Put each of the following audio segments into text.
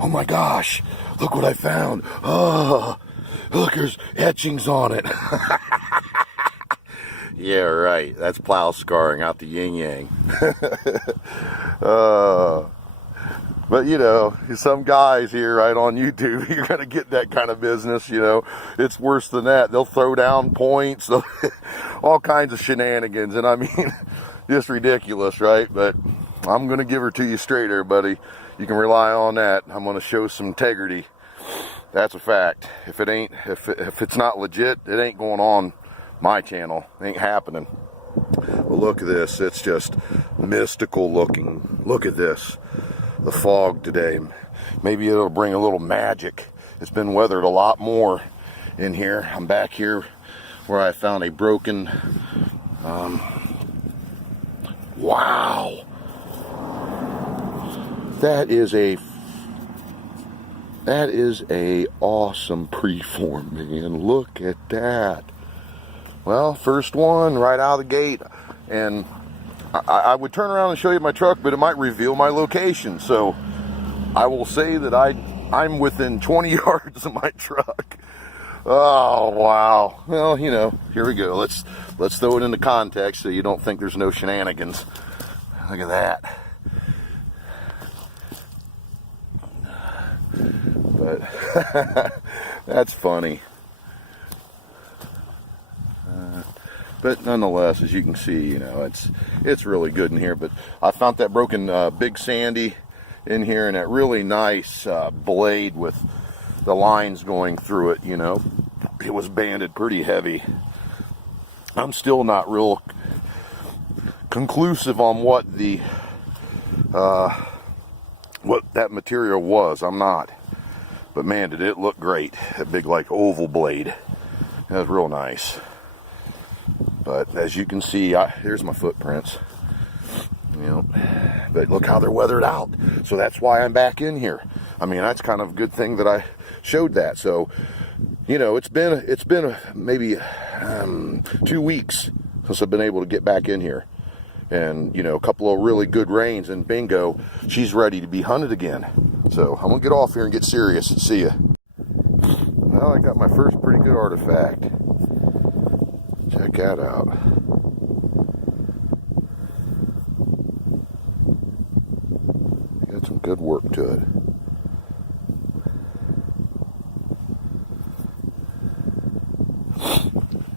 Oh my gosh, look what I found. Oh, look, there's etchings on it. Yeah, right. That's plow scarring out the yin-yang. But, you know, some guys here right on YouTube, you're going to get that kind of business, you know. It's worse than that. They'll throw down points, all kinds of shenanigans. And I mean, just ridiculous, right? But I'm going to give her to you straight there, buddy. You can rely on that. I'm going to show some integrity. That's a fact. If it's not legit, it ain't going on my channel. It ain't happening. But look at this. It's just mystical looking. Look at this. The fog today. Maybe it'll bring a little magic. It's been weathered a lot more in here. I'm back here where I found a broken wow, that is a awesome preform, man. Look at that. Well, first one right out of the gate. And I would turn around and show you my truck, but it might reveal my location. So I will say that I'm within 20 yards of my truck. Oh, wow. Well, you know, here we go. Let's throw it into context so you don't think there's no shenanigans. Look at that. But that's funny. But nonetheless, as you can see, you know, it's really good in here. But I found that broken Big Sandy in here, and that really nice blade with the lines going through it, you know. It was banded pretty heavy. I'm still not real conclusive on what that material was. I'm not. But man, did it look great. That big like oval blade. That was real nice. But as you can see, here's my footprints. You know, but look how they're weathered out. So that's why I'm back in here. I mean, that's kind of a good thing that I showed that. So, you know, it's been maybe 2 weeks since I've been able to get back in here. And, you know, a couple of really good rains, and bingo, she's ready to be hunted again. So I'm going to get off here and get serious. See ya. Well, I got my first pretty good artifact. Check that out. Got some good work to it.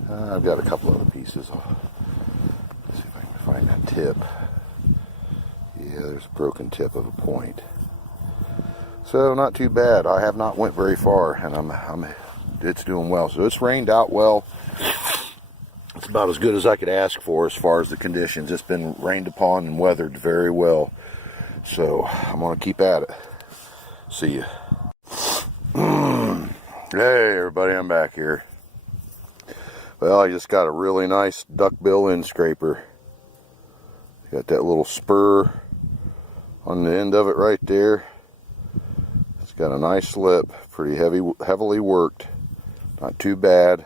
I've got a couple other pieces. Let's see if I can find that tip. Yeah, there's a broken tip of a point. So not too bad. I have not went very far, and it's doing well. So it's rained out well. It's about as good as I could ask for as far as the conditions. It's been rained upon and weathered very well. So I'm going to keep at it. See ya. Hey everybody, I'm back here. Well, I just got a really nice duckbill end scraper. Got that little spur on the end of it right there. It's got a nice slip, pretty heavily worked. Not too bad.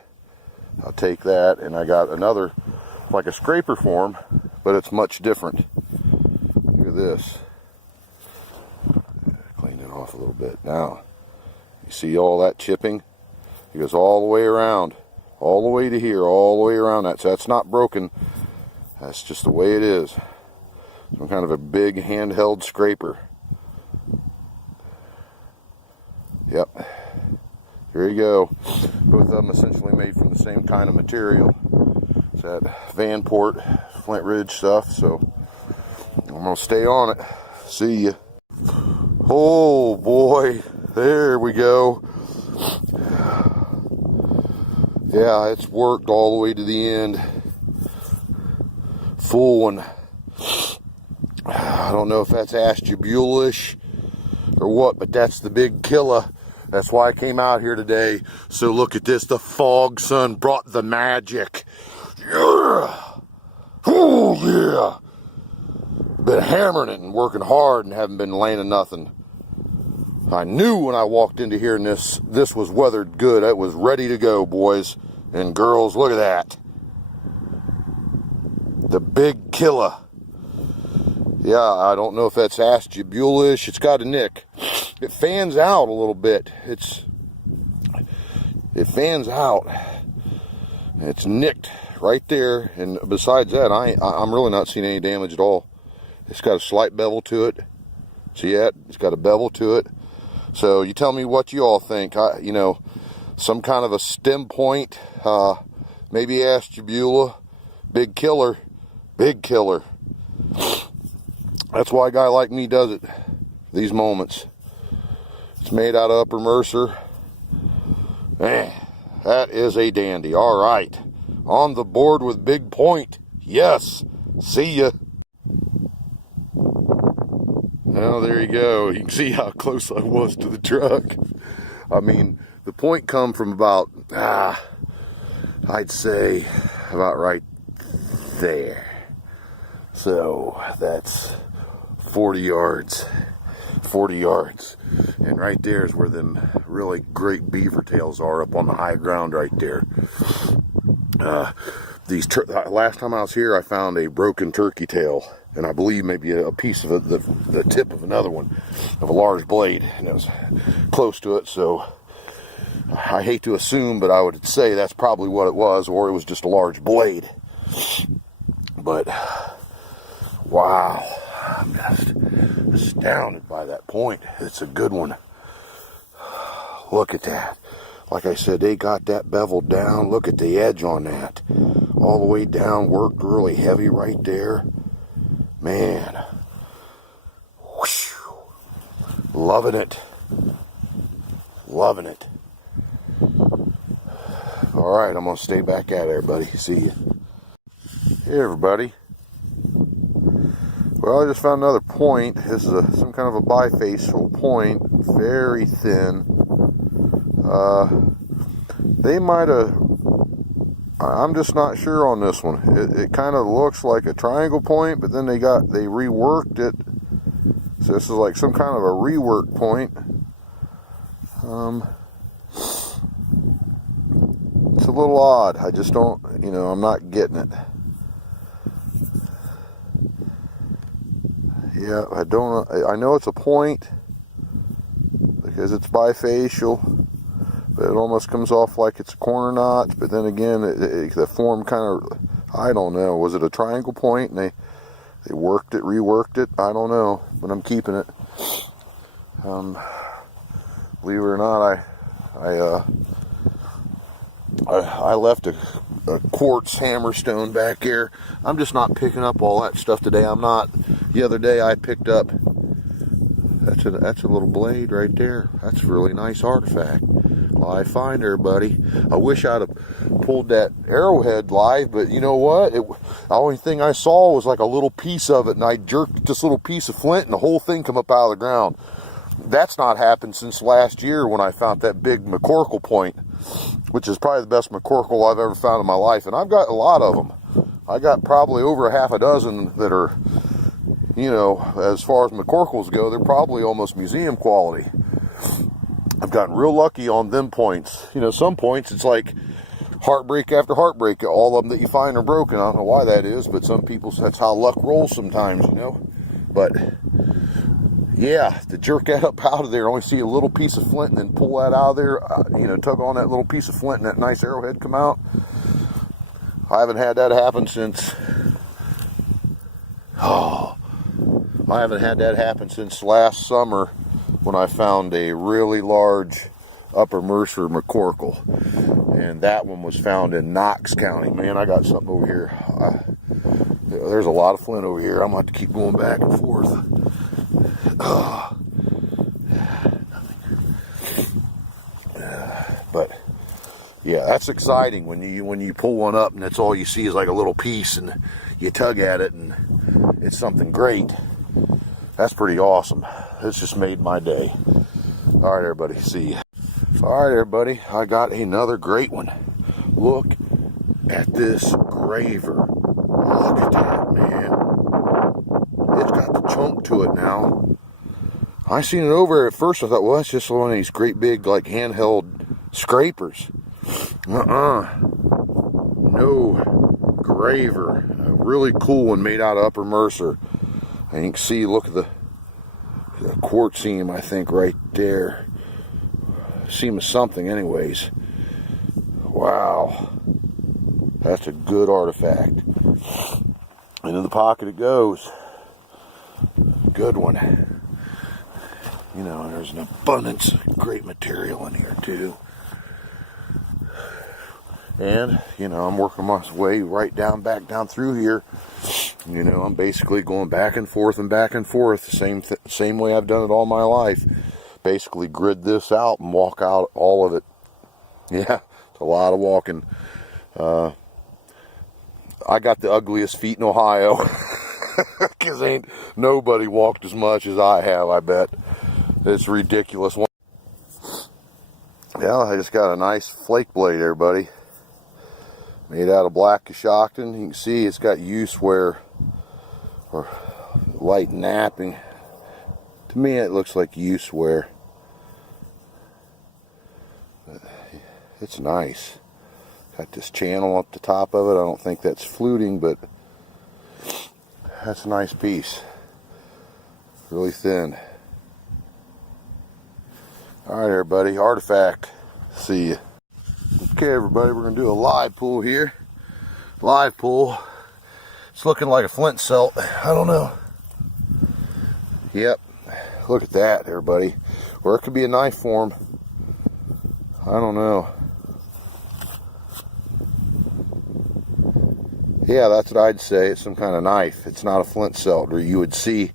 I'll take that. And I got another, like a scraper form, but it's much different. Look at this. Clean it off a little bit. Now, you see all that chipping? It goes all the way around, all the way to here, all the way around that. So that's not broken. That's just the way it is. Some kind of a big handheld scraper. Yep. Here you go. Both of them essentially made from the same kind of material. It's that Vanport Flint Ridge stuff. So I'm gonna stay on it. See ya. Oh boy, there we go. Yeah, it's worked all the way to the end. Full one. I don't know if that's Ashtabula-ish or what, but that's the big killer. That's why I came out here today. So look at this. The fog sun brought the magic. Yeah. Oh yeah. Been hammering it and working hard and haven't been landing nothing. I knew when I walked into here and this was weathered good. It was ready to go, boys and girls. Look at that. The big killer. Yeah, I don't know if that's Ashtabula-ish. It's got a nick. it fans out a little bit. It fans out. It's nicked right there, and besides that, I'm really not seeing any damage at all. It's got a slight bevel to it. See that? It's got a bevel to it. So you tell me what you all think. You know, some kind of a stem point, maybe Ashtabula, big killer, big killer. That's why a guy like me does it. These moments. It's made out of Upper Mercer. Man, that is a dandy. All right, on the board with big point. Yes. See ya. Well, there you go. You can see how close I was to the truck. I mean, the point come from about, I'd say about right there. So that's 40 yards. 40 yards. And right there is where them really great beaver tails are, up on the high ground right there. Last time I was here, I found a broken turkey tail, and I believe maybe a piece of it, the tip of another one, of a large blade, and it was close to it. So I hate to assume, but I would say that's probably what it was, or it was just a large blade. But wow, I'm just astounded by that point. It's a good one. Look at that. Like I said, they got that beveled down. Look at the edge on that. All the way down, worked really heavy right there. Man. Whoosh. Loving it. Loving it. Alright, I'm going to stay back at it, everybody. See you. Hey, everybody. Well, I just found another point. This is some kind of a bifacial point. Very thin. They might have, I'm just not sure on this one. It kind of looks like a triangle point, but then they reworked it. So this is like some kind of a rework point. It's a little odd. I just don't, I'm not getting it. Yeah, I know it's a point because it's bifacial. It almost comes off like it's a corner notch, but then again, the form kind of, I don't know. Was it a triangle point and they reworked it? I don't know, but I'm keeping it. Believe it or not, I left a quartz hammerstone back here. I'm just not picking up all that stuff today. The other day I picked up, that's a little blade right there. That's a really nice artifact. I find her, buddy. I wish I'd have pulled that Arrowhead live, but you know what? The only thing I saw was like a little piece of it, and I jerked this little piece of flint, and the whole thing come up out of the ground. That's not happened since last year when I found that big McCorkle point, which is probably the best McCorkle I've ever found in my life, and I've got a lot of them. I got probably over a half a dozen that are, as far as McCorkles go, they're probably almost museum quality. I've gotten real lucky on them points. Some points, it's like heartbreak after heartbreak. All of them that you find are broken. I don't know why that is, but some people, that's how luck rolls sometimes, But, yeah, to jerk that up out of there, only see a little piece of flint and then pull that out of there, tug on that little piece of flint and that nice arrowhead come out. I haven't had that happen since, last summer, when I found a really large Upper Mercer McCorkle, and that one was found in Knox County. Man, I got something over here. There's a lot of flint over here. I'm going to have to keep going back and forth. But yeah, that's exciting when you pull one up and that's all you see is like a little piece, and you tug at it and it's something great. That's pretty awesome. It's just made my day. All right, everybody, see ya. All right, everybody, I got another great one. Look at this graver. Look at that, man. It's got the chunk to it now. I seen it over at first. I thought, well, that's just one of these great big, like, handheld scrapers. No, graver. A really cool one made out of Upper Mercer. And you can see, look at a quartz seam, I think, right there. Seam of something, anyways. Wow. That's a good artifact. Into the pocket it goes. Good one. You know, there's an abundance of great material in here, too. And, you know, I'm working my way right down, back down through here. You know, I'm basically going back and forth, the same way I've done it all my life. Basically grid this out and walk out all of it. Yeah, it's a lot of walking. I got the ugliest feet in Ohio. Because ain't nobody walked as much as I have, I bet. It's ridiculous. Yeah, I just got a nice flake blade there, buddy. Made out of black Coshocton. You can see it's got use wear or light napping. To me it looks like use wear. It's nice. Got this channel up the top of it. I don't think that's fluting, but that's a nice piece. Really thin. Alright everybody, artifact. See ya. Okay everybody, we're going to do a live pull here. Live pull. It's looking like a flint celt. I don't know. Yep. Look at that everybody. Or it could be a knife form. I don't know. Yeah, that's what I'd say. It's some kind of knife. It's not a flint celt. Or you would see,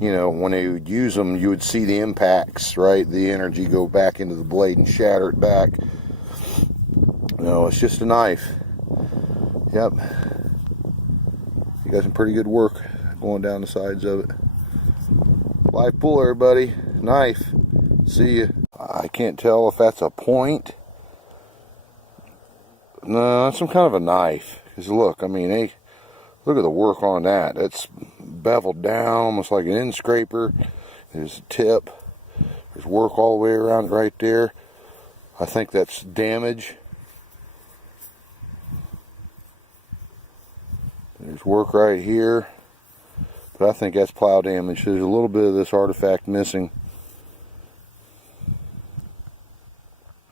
you know, when they would use them, you would see the impacts, right? The energy go back into the blade and shatter it back. No, it's just a knife. Yep. You got some pretty good work going down the sides of it. Live pull, everybody. Knife. See ya. I can't tell if that's a point. No, it's some kind of a knife. Because look, I mean, hey, look at the work on that. It's beveled down, almost like an end scraper. There's a tip. There's work all the way around it right there. I think that's damage. There's work right here. But I think that's plow damage. There's a little bit of this artifact missing.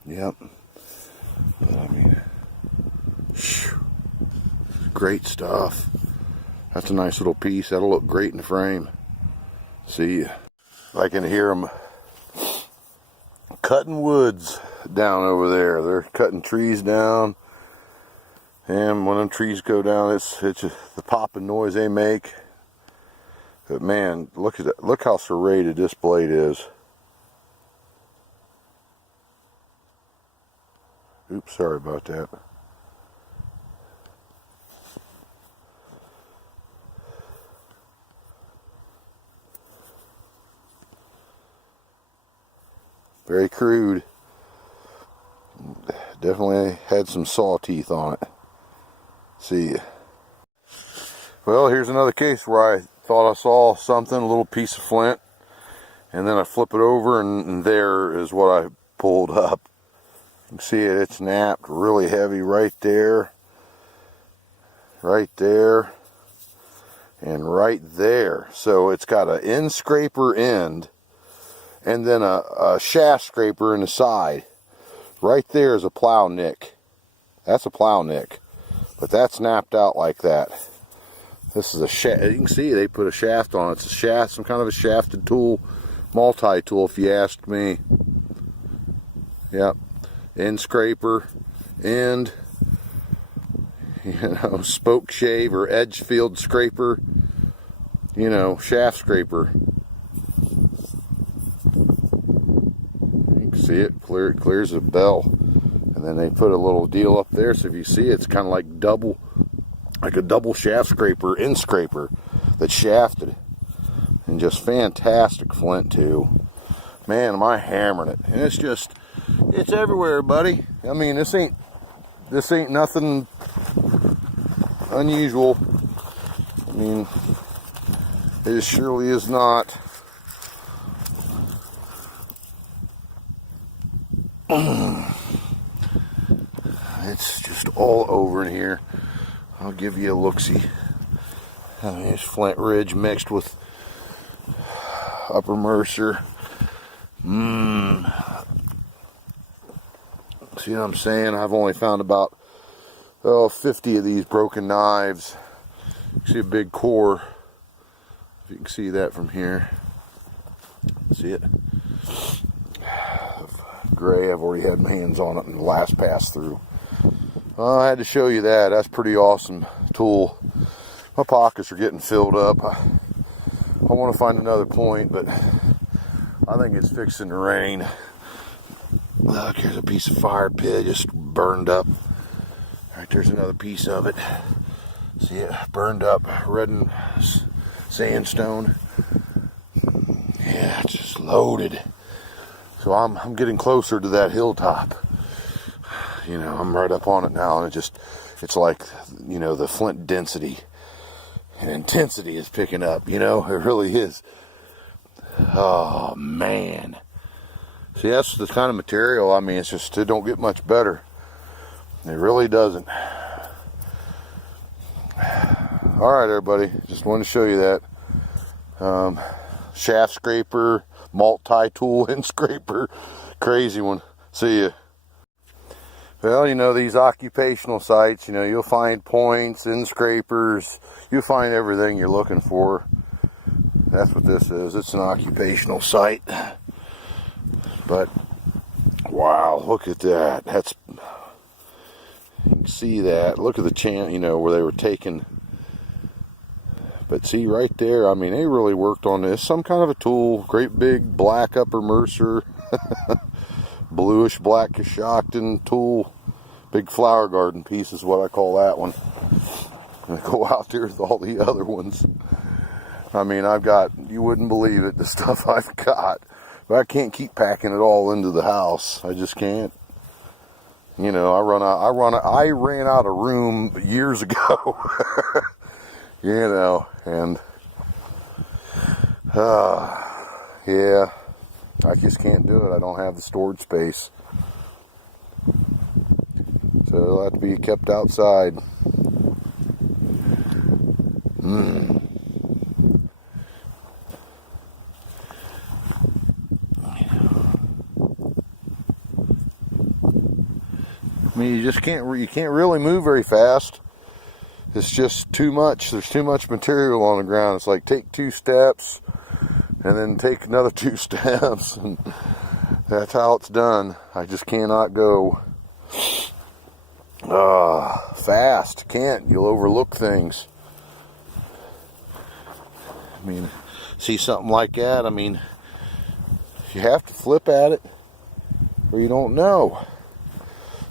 Yep. But I mean, great stuff. That's a nice little piece. That'll look great in the frame. See ya. I can hear them cutting woods down over there. They're cutting trees down. And when them trees go down, it's just the popping noise they make. But man, look at that. Look how serrated this blade is. Oops, sorry about that. Very crude. Definitely had some saw teeth on it. See ya. Well, here's another case where I thought I saw something, a little piece of flint, and then I flip it over and there is what I pulled up. You can see it, it's napped really heavy right there, and right there. So it's got an end scraper end and then a shaft scraper in the side. Right there is a plow nick. That's a plow nick. But that's snapped out like that. This is a shaft. You can see they put a shaft on it. It's a shaft, some kind of a shafted tool, multi-tool if you ask me. Yep. End scraper, end, you know, spoke shave or edge field scraper, you know, shaft scraper. You can see it clears the bell. And then they put a little deal up there, so if you see it's kind of like a double shaft scraper, end scraper that's shafted. And just fantastic flint too. Man, am I hammering it. And it's everywhere, buddy. I mean, this ain't nothing unusual. I mean, it surely is not. It's just all over in here. I'll give you a look-see. I mean, it's flint ridge mixed with Upper Mercer. See what I'm saying? I've only found about 50 of these broken knives. You see a big core. If you can see that from here. See it? Gray, I've already had my hands on it in the last pass through. I had to show you that. That's a pretty awesome tool. My pockets are getting filled up. I want to find another point, but I think it's fixing to rain. Look, here's a piece of fire pit just burned up. Alright, there's another piece of it. See it? Burned up, reddened sandstone. Yeah, it's just loaded. So I'm getting closer to that hilltop. You know, I'm right up on it now, and it's like, you know, the flint density and intensity is picking up, you know, it really is. Oh, man. See, that's the kind of material, I mean, it's just, it don't get much better. It really doesn't. Alright, everybody, just wanted to show you that. Shaft scraper, multi-tool and scraper. Crazy one. See ya. Well, you know, these occupational sites, you know, you'll find points and scrapers. You'll find everything you're looking for. That's what this is. It's an occupational site. But, wow, look at that. That's, you can see that. Look at the chant, you know, where they were taking. But see, right there, I mean, they really worked on this. Some kind of a tool. Great big black Upper Mercer. Bluish black Coshocton tool. Big flower garden piece is what I call that one. And I go out there with all the other ones. I mean, I've got, you wouldn't believe it, the stuff I've got. But I can't keep packing it all into the house. I just can't. You know, I ran out of room years ago. You know, and yeah, I just can't do it. I don't have the storage space. So it'll have to be kept outside. I mean, you can't really move very fast. It's just too much. There's too much material on the ground. It's like take 2 steps and then take another 2 steps, and that's how it's done. I just cannot go fast. Can't. You'll overlook things. I mean, see something like that, I mean, you have to flip at it or you don't know.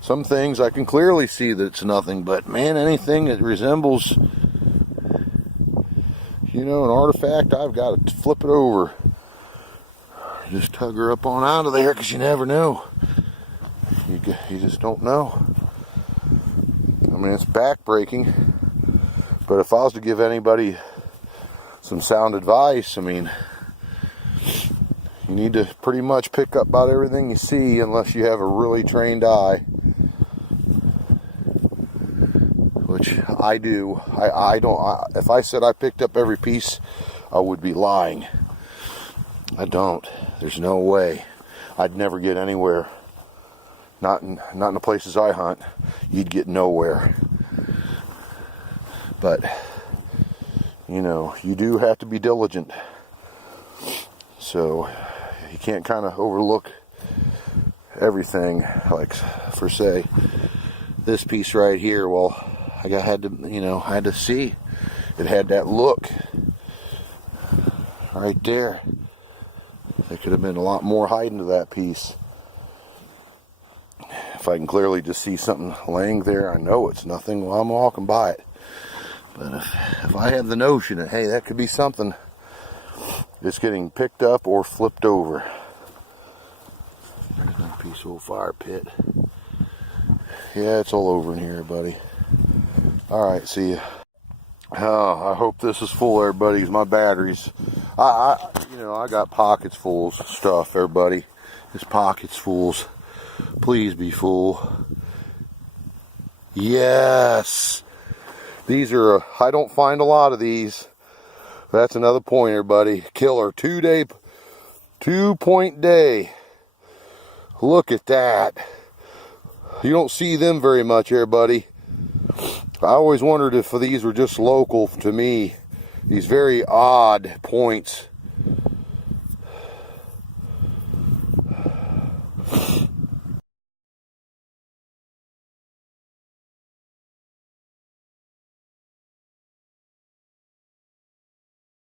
Some things I can clearly see that it's nothing, but man, anything that resembles, you know, an artifact, I've got to flip it over. Just tug her up on out of there, because you never know. You just don't know. I mean, it's back-breaking, but if I was to give anybody some sound advice, I mean, you need to pretty much pick up about everything you see unless you have a really trained eye. Which I do. I don't. If I said I picked up every piece, I would be lying. I don't. There's no way. I'd never get anywhere. Not in the places I hunt. You'd get nowhere. But you know, you do have to be diligent. So you can't kind of overlook everything. Like, for say, this piece right here. Well, I had to see. It had that look right there. There could have been a lot more hiding to that piece. If I can clearly just see something laying there, I know it's nothing while I'm walking by it. But if I have the notion that, hey, that could be something, it's getting picked up or flipped over. There's another piece of old fire pit. Yeah, it's all over in here, buddy. Alright, see ya. Oh, I hope this is full, everybody. My batteries. I got pockets full of stuff, everybody. This pockets full. Please be full. Yes. These are, I don't find a lot of these. That's another point, everybody. Killer 2-day 2-point day. Look at that. You don't see them very much here, buddy. I always wondered if these were just local to me. These very odd points.